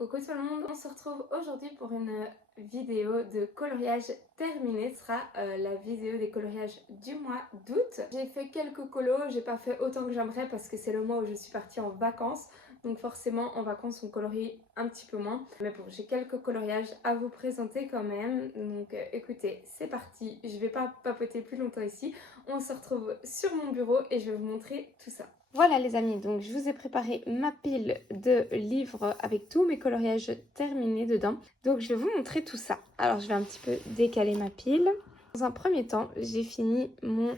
Coucou tout le monde, on se retrouve aujourd'hui pour une vidéo de coloriage terminée. Ce sera la vidéo des coloriages du mois d'août. J'ai fait quelques colos, j'ai pas fait autant que j'aimerais parce que c'est le mois où je suis partie en vacances. Donc forcément en vacances on colorie un petit peu moins. Mais bon, j'ai quelques coloriages à vous présenter quand même. Donc écoutez, c'est parti. Je vais pas papoter plus longtemps ici. On se retrouve sur mon bureau et je vais vous montrer tout ça. Voilà les amis, donc je vous ai préparé ma pile de livres avec tous mes coloriages terminés dedans. Donc je vais vous montrer tout ça. Alors je vais un petit peu décaler ma pile. Dans un premier temps, j'ai fini mon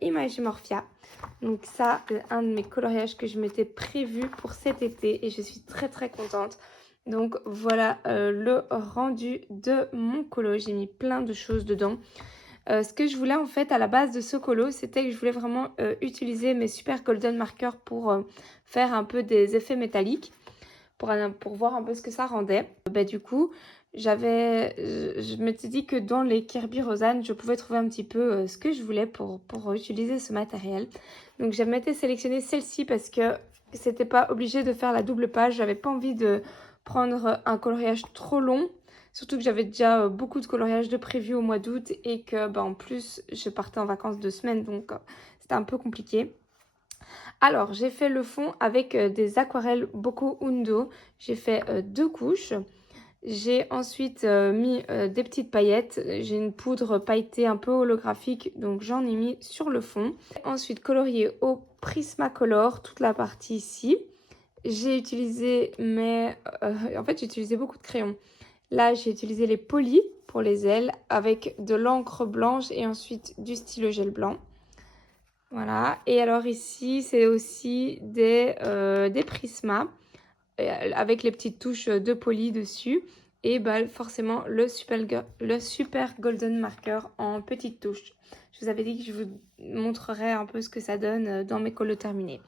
Imagimorphia. Donc ça, c'est un de mes coloriages que je m'étais prévu pour cet été et je suis très contente. Donc voilà le rendu de mon colo. J'ai mis plein de choses dedans. Ce que je voulais en fait à la base de ce colo, c'était que je voulais vraiment utiliser mes super golden markers pour faire un peu des effets métalliques, pour voir un peu ce que ça rendait. Du coup, je m'étais dit que dans les Kirby Rosanne, je pouvais trouver un petit peu ce que je voulais pour utiliser ce matériel. Donc je m'étais sélectionné celle-ci parce que c'était pas obligé de faire la double page. J'avais pas envie de prendre un coloriage trop long. Surtout que j'avais déjà beaucoup de coloriage de prévu au mois d'août et que en plus je partais en vacances 2 semaines, donc c'était un peu compliqué. Alors j'ai fait le fond avec des aquarelles Boko Hundo. J'ai fait 2 couches. J'ai ensuite mis des petites paillettes. J'ai une poudre pailletée un peu holographique, donc j'en ai mis sur le fond. Ensuite colorié au Prismacolor, toute la partie ici. J'ai utilisé en fait j'ai utilisé beaucoup de crayons. Là, j'ai utilisé les polis pour les ailes avec de l'encre blanche et ensuite du stylo gel blanc. Voilà. Et alors ici, c'est aussi des prismas avec les petites touches de poli dessus. Et forcément, le super golden marker en petites touches. Je vous avais dit que je vous montrerai un peu ce que ça donne dans mes colos terminés.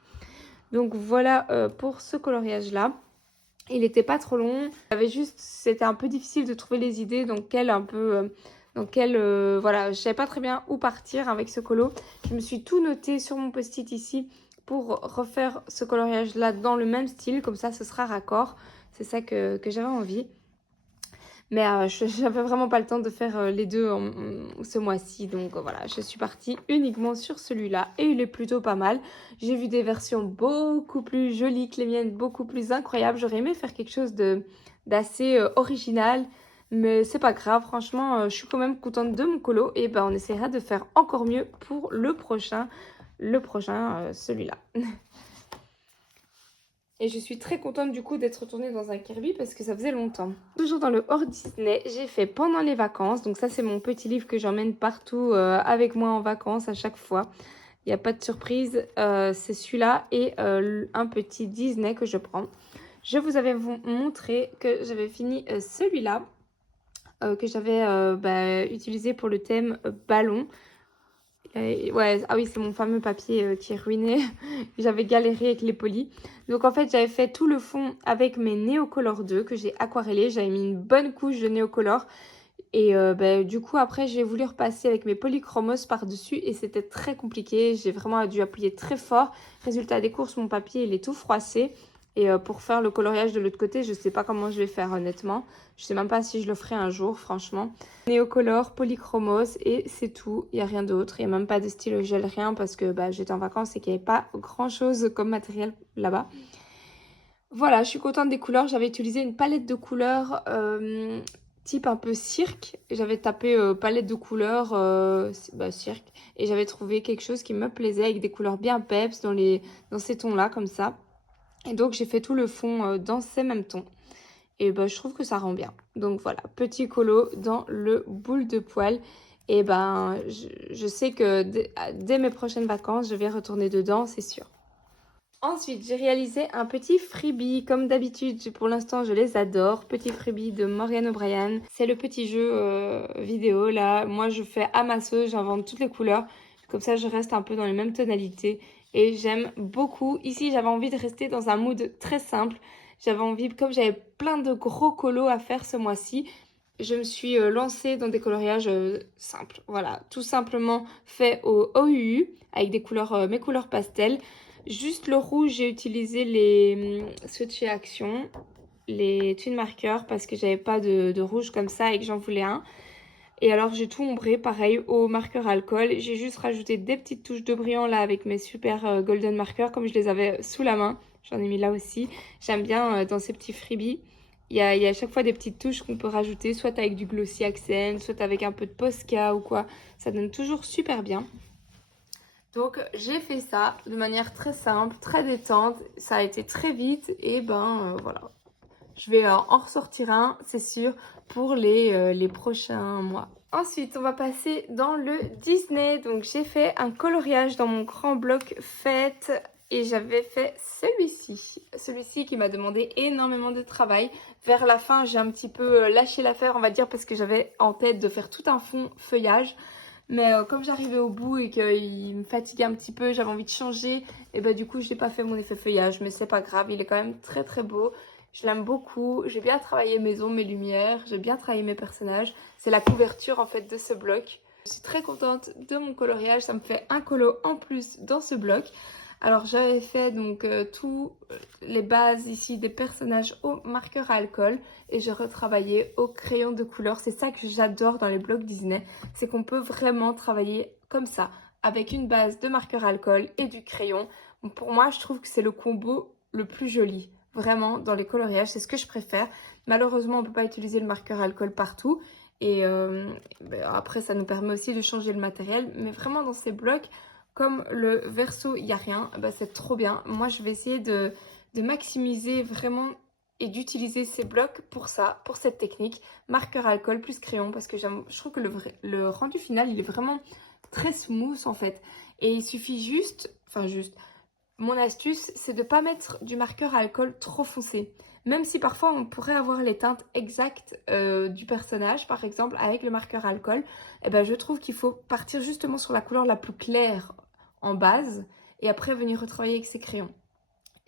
Donc voilà pour ce coloriage-là. Il n'était pas trop long. C'était un peu difficile de trouver les idées voilà, je savais pas très bien où partir avec ce colo. Je me suis tout noté sur mon post-it ici pour refaire ce coloriage-là dans le même style. Comme ça, ce sera raccord. C'est ça que j'avais envie. Mais j'avais vraiment pas le temps de faire les deux ce mois-ci. Donc voilà, je suis partie uniquement sur celui-là. Et il est plutôt pas mal. J'ai vu des versions beaucoup plus jolies que les miennes, beaucoup plus incroyables. J'aurais aimé faire quelque chose d'assez original. Mais c'est pas grave, franchement, je suis quand même contente de mon colo. Et on essaiera de faire encore mieux pour le prochain celui-là. Et je suis très contente du coup d'être retournée dans un Kirby parce que ça faisait longtemps. Toujours dans le hors Disney, j'ai fait pendant les vacances. Donc ça c'est mon petit livre que j'emmène partout avec moi en vacances à chaque fois. Il n'y a pas de surprise. C'est celui-là et un petit Disney que je prends. Je vous avais montré que j'avais fini celui-là. Que j'avais utilisé pour le thème ballon. Ouais, ah oui, c'est mon fameux papier qui est ruiné. J'avais galéré avec les polis. Donc en fait, j'avais fait tout le fond avec mes Neocolor 2 que j'ai aquarellé. J'avais mis une bonne couche de Neocolor. Et du coup, après, j'ai voulu repasser avec mes polychromos par-dessus et c'était très compliqué. J'ai vraiment dû appuyer très fort. Résultat des courses, mon papier, il est tout froissé. Et pour faire le coloriage de l'autre côté, je ne sais pas comment je vais faire honnêtement. Je ne sais même pas si je le ferai un jour, franchement. Néocolor, polychromos et c'est tout. Il n'y a rien d'autre. Il n'y a même pas de stylo gel, rien parce que j'étais en vacances et qu'il n'y avait pas grand-chose comme matériel là-bas. Voilà, je suis contente des couleurs. J'avais utilisé une palette de couleurs type un peu cirque. J'avais tapé palette de couleurs cirque. Et j'avais trouvé quelque chose qui me plaisait avec des couleurs bien peps dans ces tons-là, comme ça. Et donc, j'ai fait tout le fond dans ces mêmes tons. Et je trouve que ça rend bien. Donc, voilà, petit colo dans le boule de poil. Et je sais que dès mes prochaines vacances, je vais retourner dedans, c'est sûr. Ensuite, j'ai réalisé un petit freebie. Comme d'habitude, pour l'instant, je les adore. Petit freebie de Morgan O'Brien. C'est le petit jeu vidéo, là. Moi, je fais à ma sauce, j'invente toutes les couleurs. Comme ça, je reste un peu dans les mêmes tonalités. Et j'aime beaucoup. Ici, j'avais envie de rester dans un mood très simple. J'avais envie, comme j'avais plein de gros colos à faire ce mois-ci, je me suis lancée dans des coloriages simples. Voilà, tout simplement fait au OUU avec des couleurs, mes couleurs pastel. Juste le rouge, j'ai utilisé ceux de chez Action. les twin markers parce que j'avais pas de rouge comme ça et que j'en voulais un. Et alors j'ai tout ombré, pareil, au marqueur alcool. J'ai juste rajouté des petites touches de brillant là avec mes super golden markers comme je les avais sous la main. J'en ai mis là aussi. J'aime bien dans ces petits freebies. Il y a à chaque fois des petites touches qu'on peut rajouter, soit avec du glossy accent, soit avec un peu de Posca ou quoi. Ça donne toujours super bien. Donc j'ai fait ça de manière très simple, très détente. Ça a été très vite et voilà. Je vais en ressortir un, c'est sûr, pour les prochains mois. Ensuite, on va passer dans le Disney. Donc, j'ai fait un coloriage dans mon grand bloc fête et j'avais fait celui-ci. Celui-ci qui m'a demandé énormément de travail. Vers la fin, j'ai un petit peu lâché l'affaire, on va dire, parce que j'avais en tête de faire tout un fond feuillage. Mais comme j'arrivais au bout et qu'il me fatiguait un petit peu, j'avais envie de changer. Et du coup, je n'ai pas fait mon effet feuillage, mais c'est pas grave, il est quand même très très beau. Je l'aime beaucoup, j'ai bien travaillé mes ombres, mes lumières, j'ai bien travaillé mes personnages. C'est la couverture en fait de ce bloc. Je suis très contente de mon coloriage, ça me fait un colo en plus dans ce bloc. Alors j'avais fait donc tous les bases ici des personnages au marqueur à alcool et j'ai retravaillé au crayon de couleur. C'est ça que j'adore dans les blocs Disney, c'est qu'on peut vraiment travailler comme ça, avec une base de marqueur à alcool et du crayon. Donc, pour moi, je trouve que c'est le combo le plus joli. Vraiment, dans les coloriages, c'est ce que je préfère. Malheureusement, on ne peut pas utiliser le marqueur alcool partout. Et après, ça nous permet aussi de changer le matériel. Mais vraiment, dans ces blocs, comme le verso, il n'y a rien, c'est trop bien. Moi, je vais essayer de maximiser vraiment et d'utiliser ces blocs pour ça, pour cette technique. Marqueur alcool plus crayon, parce que je trouve que le rendu final, il est vraiment très smooth en fait. Et il suffit juste, mon astuce, c'est de ne pas mettre du marqueur à alcool trop foncé. Même si parfois on pourrait avoir les teintes exactes du personnage, par exemple avec le marqueur à alcool, je trouve qu'il faut partir justement sur la couleur la plus claire en base et après venir retravailler avec ses crayons.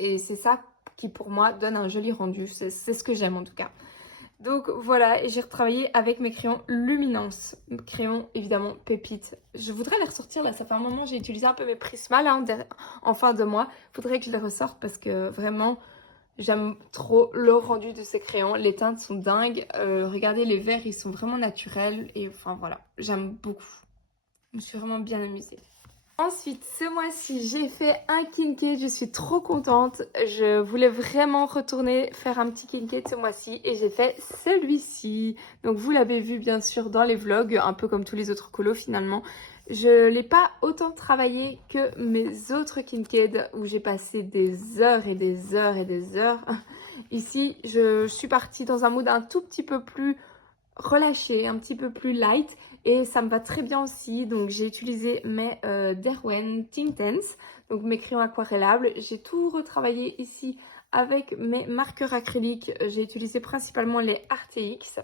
Et c'est ça qui pour moi donne un joli rendu, c'est ce que j'aime en tout cas. Donc voilà, et j'ai retravaillé avec mes crayons Luminance, crayons évidemment pépites. Je voudrais les ressortir là, ça fait un moment j'ai utilisé un peu mes Prisma là en fin de mois. Faudrait que je les ressorte parce que vraiment j'aime trop le rendu de ces crayons. Les teintes sont dingues, regardez les verts ils sont vraiment naturels et enfin voilà, j'aime beaucoup. Je me suis vraiment bien amusée. Ensuite, ce mois-ci, j'ai fait un Kinké, je suis trop contente. Je voulais vraiment retourner faire un petit Kinké ce mois-ci et j'ai fait celui-ci. Donc vous l'avez vu bien sûr dans les vlogs, un peu comme tous les autres colos finalement. Je ne l'ai pas autant travaillé que mes autres Kinkés où j'ai passé des heures et des heures et des heures. Ici, je suis partie dans un mood un tout petit peu plus relâché, un petit peu plus light et ça me va très bien aussi. Donc j'ai utilisé mes Derwent Tintens, donc mes crayons aquarellables. J'ai tout retravaillé ici avec mes marqueurs acryliques. J'ai utilisé principalement les RTX.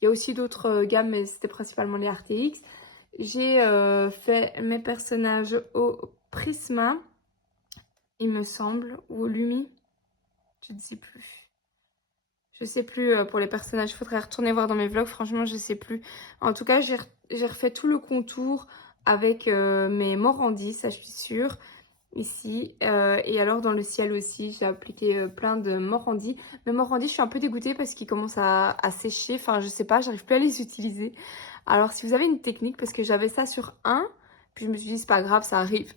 Il y a aussi d'autres gammes mais c'était principalement les RTX. J'ai fait mes personnages au Prisma, il me semble, ou au Lumi, je ne sais plus. Je sais plus pour les personnages, il faudrait retourner voir dans mes vlogs, franchement je sais plus. En tout cas j'ai refait tout le contour avec mes Morandi, ça je suis sûre, ici. Et alors dans le ciel aussi j'ai appliqué plein de Morandi. Mais Morandi je suis un peu dégoûtée parce qu'ils commencent à sécher, enfin je sais pas, j'arrive plus à les utiliser. Alors si vous avez une technique, parce que j'avais ça sur un, puis je me suis dit c'est pas grave, ça arrive.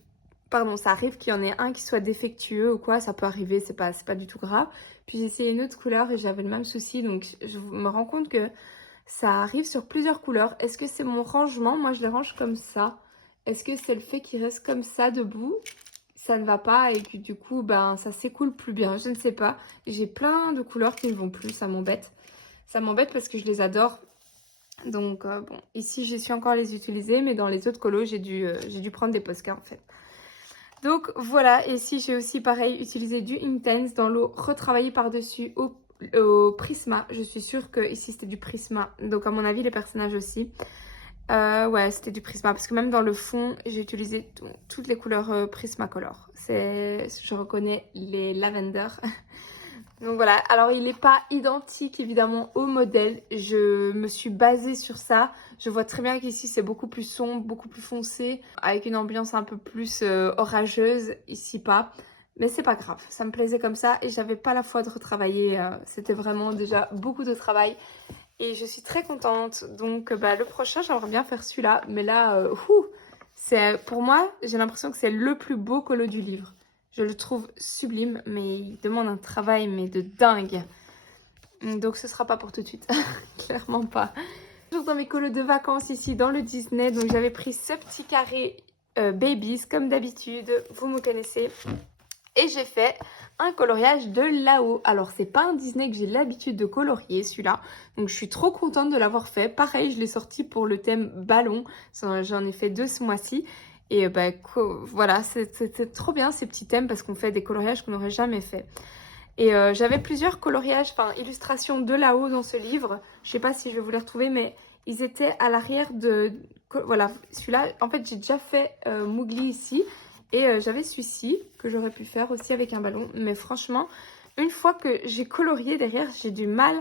Pardon, ça arrive qu'il y en ait un qui soit défectueux ou quoi, ça peut arriver, c'est pas du tout grave. Puis j'ai essayé une autre couleur et j'avais le même souci, donc je me rends compte que ça arrive sur plusieurs couleurs. Est-ce que c'est mon rangement? Moi je les range comme ça. Est-ce que c'est le fait qu'il reste comme ça debout? Ça ne va pas et que du coup ça s'écoule plus bien, je ne sais pas. J'ai plein de couleurs qui ne vont plus, ça m'embête. Ça m'embête parce que je les adore. Donc bon, ici j'ai su encore les utiliser, mais dans les autres colos j'ai dû prendre des Posca en fait. Donc voilà, et ici j'ai aussi pareil utilisé du Intense dans l'eau, retravaillé par-dessus au Prisma. Je suis sûre que ici c'était du Prisma, donc à mon avis les personnages aussi. Ouais, c'était du Prisma, parce que même dans le fond, j'ai utilisé toutes les couleurs Prismacolor. Je reconnais les lavenders. Donc voilà, alors il n'est pas identique évidemment au modèle, je me suis basée sur ça. Je vois très bien qu'ici c'est beaucoup plus sombre, beaucoup plus foncé, avec une ambiance un peu plus orageuse, ici pas. Mais c'est pas grave, ça me plaisait comme ça et j'avais pas la foi de retravailler. C'était vraiment déjà beaucoup de travail. Et je suis très contente. Donc le prochain, j'aimerais bien faire celui-là. Mais là, c'est, pour moi, j'ai l'impression que c'est le plus beau colo du livre. Je le trouve sublime, mais il demande un travail mais de dingue. Donc ce sera pas pour tout de suite. Clairement pas. Toujours dans mes colos de vacances ici dans le Disney. Donc j'avais pris ce petit carré Babies comme d'habitude. Vous me connaissez. Et j'ai fait un coloriage de là-haut. Alors, c'est pas un Disney que j'ai l'habitude de colorier, celui-là. Donc, je suis trop contente de l'avoir fait. Pareil, je l'ai sorti pour le thème ballon. J'en ai fait 2 ce mois-ci. Et voilà, c'est trop bien ces petits thèmes parce qu'on fait des coloriages qu'on n'aurait jamais fait. Et j'avais plusieurs coloriages, enfin illustrations de là-haut dans ce livre. Je sais pas si je vais vous les retrouver, mais ils étaient à l'arrière de... Voilà, celui-là, en fait, j'ai déjà fait Mowgli ici. Et j'avais celui-ci que j'aurais pu faire aussi avec un ballon. Mais franchement, une fois que j'ai colorié derrière, j'ai du mal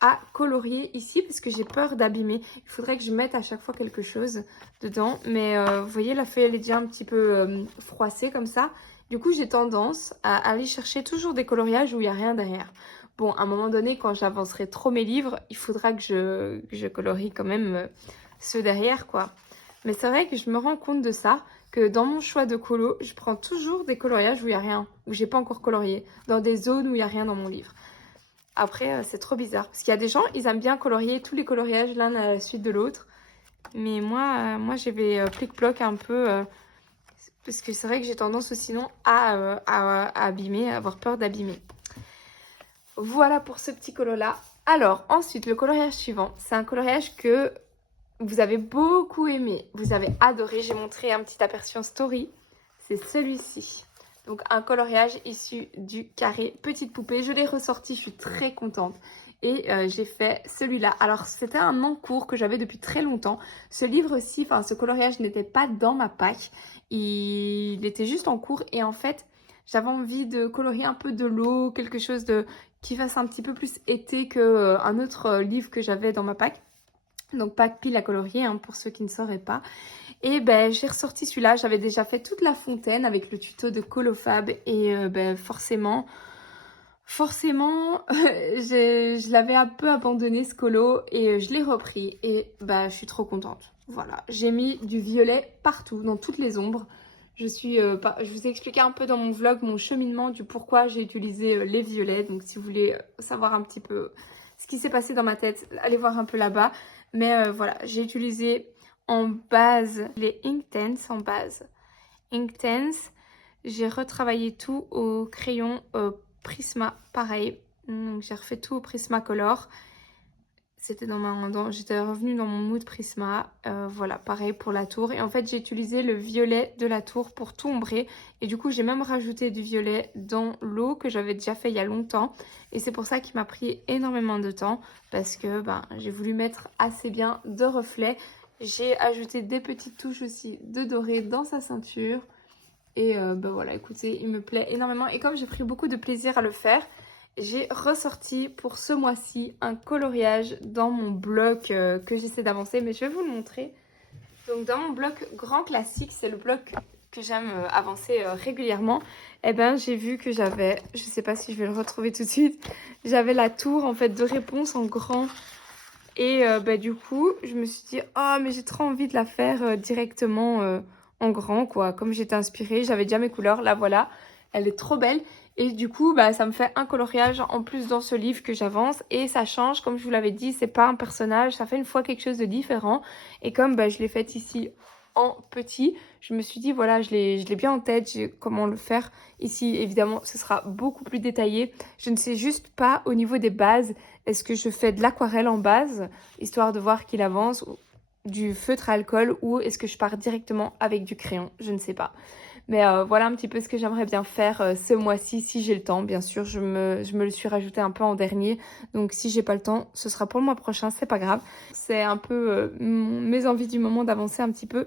à colorier ici parce que j'ai peur d'abîmer. Il faudrait que je mette à chaque fois quelque chose dedans. Mais vous voyez, la feuille, elle est déjà un petit peu froissée comme ça. Du coup, j'ai tendance à aller chercher toujours des coloriages où il n'y a rien derrière. Bon, à un moment donné, quand j'avancerai trop mes livres, il faudra que je colorie quand même ceux derrière, quoi. Mais c'est vrai que je me rends compte de ça, que dans mon choix de colo, je prends toujours des coloriages où il n'y a rien, où j'ai pas encore colorié, dans des zones où il n'y a rien dans mon livre. Après, c'est trop bizarre, parce qu'il y a des gens, ils aiment bien colorier tous les coloriages l'un à la suite de l'autre. Mais moi je vais plic-ploc un peu, parce que c'est vrai que j'ai tendance aussi sinon à abîmer, à avoir peur d'abîmer. Voilà pour ce petit colo-là. Alors, ensuite, le coloriage suivant, c'est un coloriage que vous avez beaucoup aimé, vous avez adoré. J'ai montré un petit aperçu en story. C'est celui-ci. Donc un coloriage issu du carré Petite Poupée. Je l'ai ressorti, je suis très contente. Et j'ai fait celui-là. Alors c'était un encours que j'avais depuis très longtemps. Ce livre-ci, enfin ce coloriage n'était pas dans ma pack. Il était juste en cours. Et en fait, j'avais envie de colorier un peu de l'eau, quelque chose qui fasse un petit peu plus été qu'un autre livre que j'avais dans ma pack. Donc pas de pile à colorier hein, pour ceux qui ne sauraient pas. Et j'ai ressorti celui-là. J'avais déjà fait toute la fontaine avec le tuto de Colofab. Et forcément, je l'avais un peu abandonné ce colo. Et je l'ai repris. Et je suis trop contente. Voilà, j'ai mis du violet partout, dans toutes les ombres. Je vous ai expliqué un peu dans mon vlog mon cheminement du pourquoi j'ai utilisé les violets. Donc si vous voulez savoir un petit peu ce qui s'est passé dans ma tête, allez voir un peu là-bas. Mais voilà, j'ai utilisé en base les Inktense en base. Inktense, j'ai retravaillé tout au crayon Prisma, pareil. Donc j'ai refait tout au Prismacolor. C'était j'étais revenue dans mon mood Prisma. Voilà, pareil pour la tour. Et en fait, j'ai utilisé le violet de la tour pour tout ombrer. Et du coup, j'ai même rajouté du violet dans l'eau que j'avais déjà fait il y a longtemps. Et c'est pour ça qu'il m'a pris énormément de temps. Parce que j'ai voulu mettre assez bien de reflets. J'ai ajouté des petites touches aussi de doré dans sa ceinture. Et voilà, écoutez, il me plaît énormément. Et comme j'ai pris beaucoup de plaisir à le faire, j'ai ressorti pour ce mois-ci un coloriage dans mon bloc que j'essaie d'avancer, mais je vais vous le montrer. Donc dans mon bloc grand classique, c'est le bloc que j'aime avancer régulièrement. Et j'ai vu que j'avais, je sais pas si je vais le retrouver tout de suite, j'avais la tour en fait de réponse en grand. Et du coup, je me suis dit, oh mais j'ai trop envie de la faire directement en grand quoi. Comme j'étais inspirée, j'avais déjà mes couleurs, là voilà, elle est trop belle. Et du coup, ça me fait un coloriage en plus dans ce livre que j'avance. Et ça change, comme je vous l'avais dit, c'est pas un personnage, ça fait une fois quelque chose de différent. Et comme je l'ai fait ici en petit, je me suis dit, voilà, je l'ai bien en tête, j'ai comment le faire. Ici, évidemment, ce sera beaucoup plus détaillé. Je ne sais juste pas au niveau des bases, est-ce que je fais de l'aquarelle en base, histoire de voir qu'il avance, ou du feutre à alcool, ou est-ce que je pars directement avec du crayon, je ne sais pas. Mais voilà un petit peu ce que j'aimerais bien faire ce mois-ci, si j'ai le temps. Bien sûr, je me le suis rajouté un peu en dernier. Donc si j'ai pas le temps, ce sera pour le mois prochain, c'est pas grave. C'est un peu mes envies du moment d'avancer un petit peu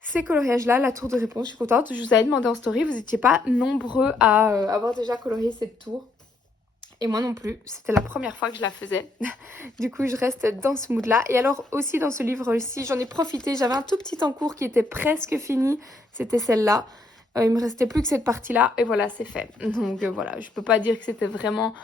ces coloriages-là, la tour de réponse. Je suis contente. Je vous avais demandé en story, vous n'étiez pas nombreux à avoir déjà colorié cette tour. Et moi non plus, c'était la première fois que je la faisais. Du coup, je reste dans ce mood-là. Et alors aussi dans ce livre-ci, j'en ai profité. J'avais un tout petit encours qui était presque fini. C'était celle-là. Il me restait plus que cette partie-là et voilà, c'est fait. Donc voilà, je peux pas dire que c'était vraiment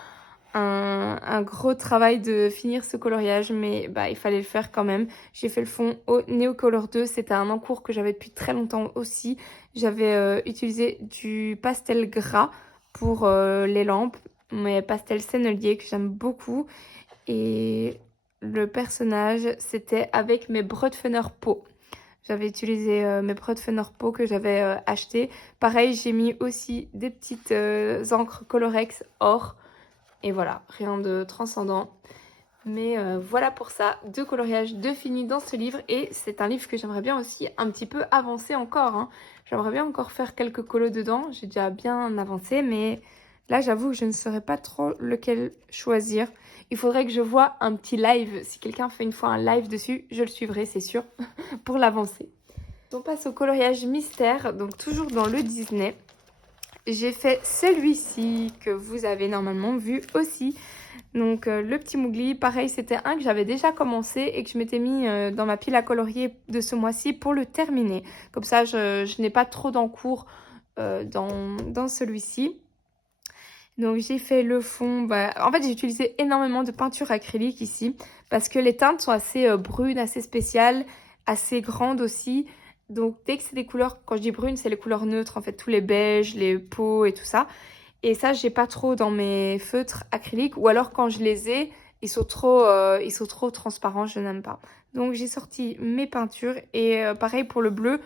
un gros travail de finir ce coloriage, mais bah, il fallait le faire quand même. J'ai fait le fond au Neocolor 2, c'était un encours que j'avais depuis très longtemps aussi. J'avais utilisé du pastel gras pour les lampes, mes pastels sennelier que j'aime beaucoup. Et le personnage, c'était avec mes Brodfener Peau. J'avais utilisé mes Brodfener Peau que j'avais acheté. Pareil, j'ai mis aussi des petites encres Colorex or. Et voilà, rien de transcendant. Mais voilà pour ça, 2 coloriages de finis dans ce livre. Et c'est un livre que j'aimerais bien aussi un petit peu avancer encore, hein. J'aimerais bien encore faire quelques colos dedans. J'ai déjà bien avancé, mais là j'avoue que je ne saurais pas trop lequel choisir. Il faudrait que je voie un petit live. Si quelqu'un fait une fois un live dessus, je le suivrai, c'est sûr, pour l'avancer. On passe au coloriage mystère, donc toujours dans le Disney. J'ai fait celui-ci que vous avez normalement vu aussi. Donc le petit Mowgli, pareil, c'était un que j'avais déjà commencé et que je m'étais mis dans ma pile à colorier de ce mois-ci pour le terminer. Comme ça, je n'ai pas trop d'encours dans celui-ci. Donc j'ai fait le fond, en fait j'ai utilisé énormément de peinture acrylique ici parce que les teintes sont assez brunes, assez spéciales, assez grandes aussi. Donc dès que c'est des couleurs, quand je dis brunes, c'est les couleurs neutres en fait, tous les beiges, les peaux et tout ça. Et ça j'ai pas trop dans mes feutres acryliques ou alors quand je les ai, ils sont trop transparents, je n'aime pas. Donc j'ai sorti mes peintures et pareil pour le bleu.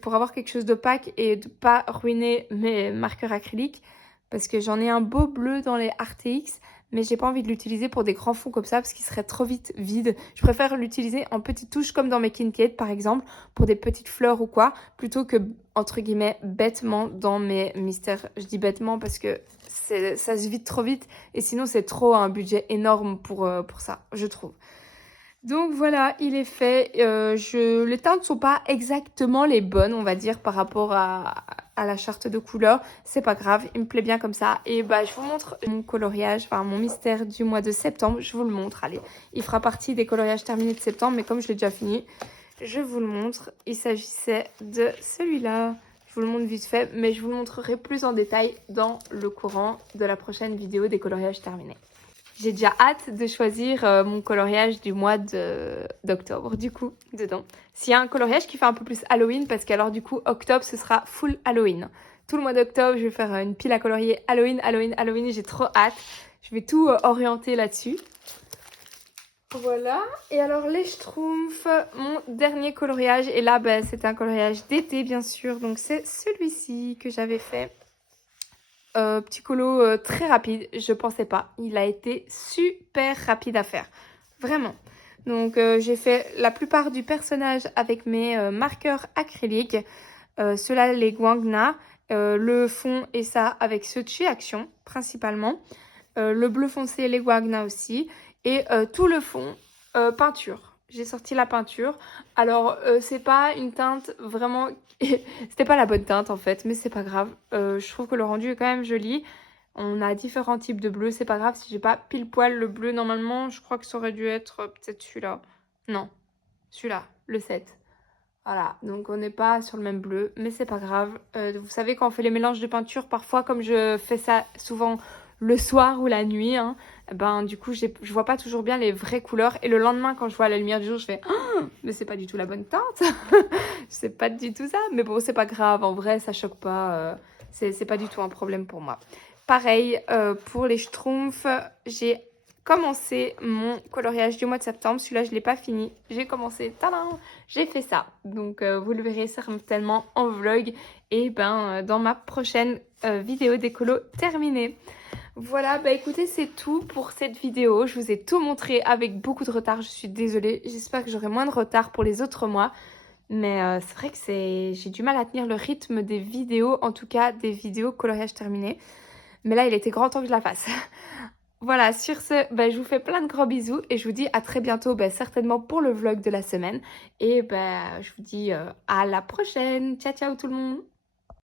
Pour avoir quelque chose d'opaque et de pas ruiner mes marqueurs acryliques, parce que j'en ai un beau bleu dans les RTX, mais j'ai pas envie de l'utiliser pour des grands fonds comme ça parce qu'il serait trop vite vide. Je préfère l'utiliser en petites touches comme dans mes Kincaid par exemple, pour des petites fleurs ou quoi, plutôt que entre guillemets bêtement dans mes mystères. Je dis bêtement parce que ça se vide trop vite et sinon c'est trop un budget énorme pour ça, je trouve. Donc voilà, il est fait. Les teintes ne sont pas exactement les bonnes, on va dire, par rapport à la charte de couleurs. C'est pas grave, il me plaît bien comme ça. Et bah, je vous montre mon coloriage, enfin mon mystère du mois de septembre. Je vous le montre, allez. Il fera partie des coloriages terminés de septembre, mais comme je l'ai déjà fini, je vous le montre. Il s'agissait de celui-là. Je vous le montre vite fait, mais je vous le montrerai plus en détail dans le courant de la prochaine vidéo des coloriages terminés. J'ai déjà hâte de choisir mon coloriage du mois d'octobre, du coup, dedans. S'il y a un coloriage qui fait un peu plus Halloween, parce qu'alors du coup, octobre, ce sera full Halloween. Tout le mois d'octobre, je vais faire une pile à colorier Halloween, Halloween, Halloween. J'ai trop hâte. Je vais tout orienter là-dessus. Voilà. Et alors, les Schtroumpfs, mon dernier coloriage. Et là, c'est un coloriage d'été, bien sûr. Donc, c'est celui-ci que j'avais fait. Petit colo très rapide, je pensais pas. Il a été super rapide à faire, vraiment. Donc j'ai fait la plupart du personnage avec mes marqueurs acryliques. Ceux-là, les Guangna. Le fond et ça avec ceux de chez Action, principalement. Le bleu foncé, les Guangna aussi. Et tout le fond, peinture. J'ai sorti la peinture. Alors, c'est pas une teinte vraiment... C'était pas la bonne teinte en fait, mais c'est pas grave. Je trouve que le rendu est quand même joli. On a différents types de bleus, c'est pas grave si j'ai pas pile poil le bleu. Normalement, je crois que ça aurait dû être peut-être celui-là. Non, celui-là, le 7. Voilà, donc on n'est pas sur le même bleu, mais c'est pas grave. Vous savez, quand on fait les mélanges de peinture, parfois, comme je fais ça souvent le soir ou la nuit, hein, du coup, je vois pas toujours bien les vraies couleurs. Et le lendemain, quand je vois la lumière du jour, je fais oh, mais c'est pas du tout la bonne teinte. C'est pas du tout ça. Mais bon, c'est pas grave, en vrai, ça choque pas. C'est pas du tout un problème pour moi. Pareil, pour les Schtroumpfs, j'ai commencé mon coloriage du mois de septembre. Celui-là, je ne l'ai pas fini. J'ai commencé, tadam, j'ai fait ça. Donc, vous le verrez certainement en vlog et dans ma prochaine vidéo décolo terminée. Voilà, écoutez, c'est tout pour cette vidéo. Je vous ai tout montré avec beaucoup de retard. Je suis désolée. J'espère que j'aurai moins de retard pour les autres mois. Mais c'est vrai que j'ai du mal à tenir le rythme des vidéos, en tout cas des vidéos coloriage terminé. Mais là, il était grand temps que je la fasse. Voilà, sur ce, je vous fais plein de gros bisous et je vous dis à très bientôt, certainement pour le vlog de la semaine. Et je vous dis à la prochaine. Ciao, ciao tout le monde!